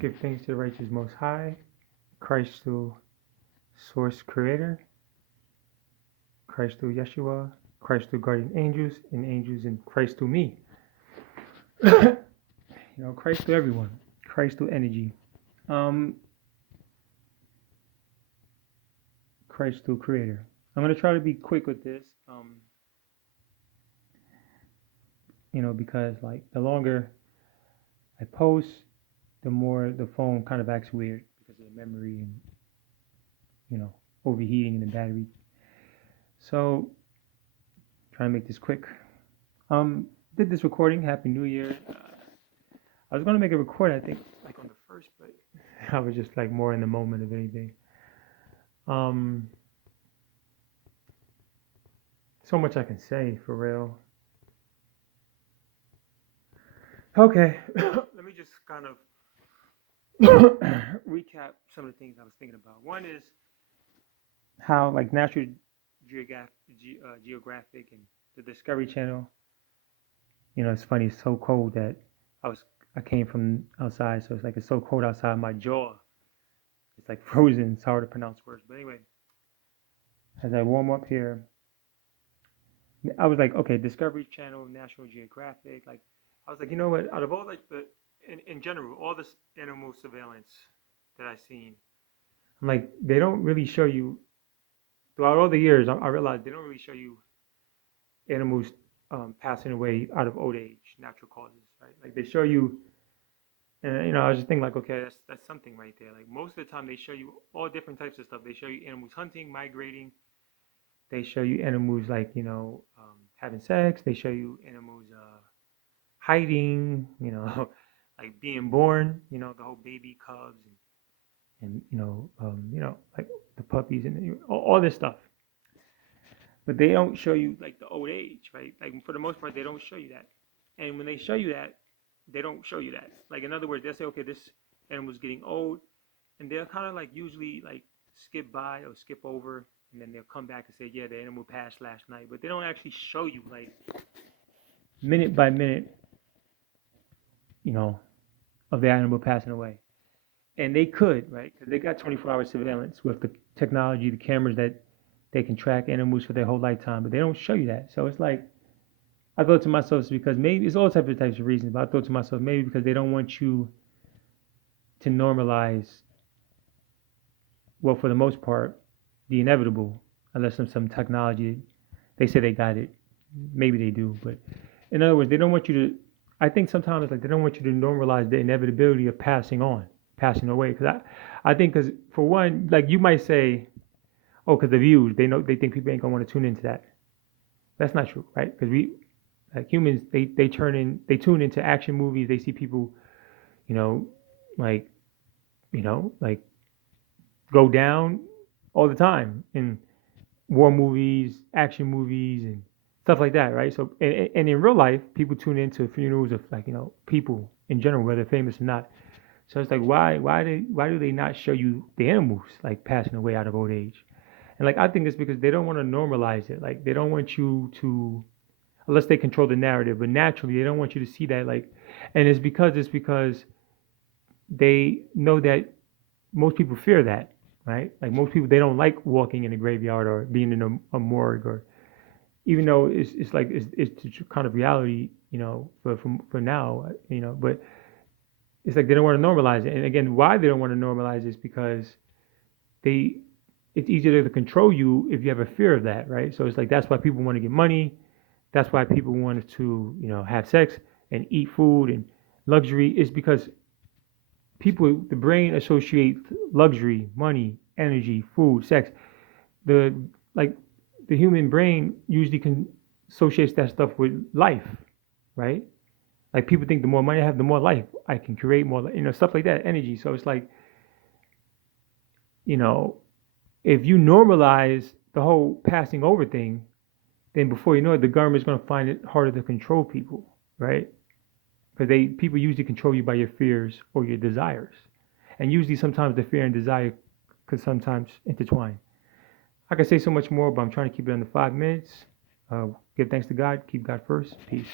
Give thanks to the righteous Most High, Christ the Source Creator, Christ through Yeshua, Christ through guardian angels, and angels in Christ through me. Christ through everyone, Christ through energy, Christ through Creator. I'm gonna try to be quick with this, because like the longer I post, the more the phone kind of acts weird because of the memory and overheating in the battery. So try to make this quick. Did this recording. Happy New Year. I was gonna make a recording, I think, like on the first, but I was just like more in the moment of anything. So much I can say for real. Okay, let me just kind of recap some of the things I was thinking about. One is how like National Geographic and the Discovery Channel. It's funny. It's so cold that I came from outside, so it's so cold outside. My jaw, it's like frozen. It's hard to pronounce words, but anyway, as I warm up here, I was like, okay, Discovery Channel, National Geographic. Like, I was like, you know what? Out of all like in general, all this animal surveillance that I've seen, I'm like, they don't really show you throughout all the years. I realized they don't really show you animals passing away out of old age, natural causes, right? Like they show you, and I was just thinking like, okay, that's something right there. Like most of the time, they show you all different types of stuff. They show you animals hunting, migrating. They show you animals like having sex. They show you animals hiding. Like being born. The whole baby cubs and like the puppies and all this stuff. But they don't show you like the old age, right? Like for the most part, they don't show you that. And when they show you that, they don't show you that. Like in other words, they'll say, okay, this animal's getting old, and they'll kind of like usually like skip by or skip over, and then they'll come back and say, yeah, the animal passed last night. But they don't actually show you like minute by minute, of the animal passing away. And they could, right? Because they got 24-hour surveillance with the technology, the cameras that they can track animals for their whole lifetime, but they don't show you that. So it's like, I thought to myself, it's because maybe it's all types of reasons, but I thought to myself, maybe because they don't want you to normalize, well, for the most part, the inevitable, unless some technology, they say they got it. Maybe they do, but in other words, they don't want you to, I think sometimes it's like they don't want you to normalize the inevitability of passing passing away. Because I think, because for one, like you might say, oh, because the views, they think people ain't gonna want to tune into that. That's not true, right? Because we, like humans, they tune into action movies. They see people, you know, like like go down all the time in war movies, action movies, and stuff like that, right? So, and in real life, people tune into funerals of like people in general, whether famous or not. So it's like why do they not show you the animals like passing away out of old age? And like I think it's because they don't want to normalize it. Like they don't want you to, unless they control the narrative, but naturally they don't want you to see that. Like, and it's because they know that most people fear that, right? Like most people, they don't like walking in a graveyard or being in a morgue, or even though it's kind of reality, for now, but it's like they don't want to normalize it. And again, why they don't want to normalize it is because they it's easier to control you if you have a fear of that, right? So it's like that's why people want to get money. That's why people want to, have sex and eat food and luxury. Is because the brain associates luxury, money, energy, food, sex. The like the human brain usually associates that stuff with life, right? Like people think the more money I have, the more life I can create, more, stuff like that, energy. So it's like, you know, if you normalize the whole passing over thing, then before you know it, the government's going to find it harder to control people, right? Because people usually control you by your fears or your desires, and usually sometimes the fear and desire could sometimes intertwine. I could say so much more, but I'm trying to keep it under 5 minutes. Give thanks to God, keep God first. Peace.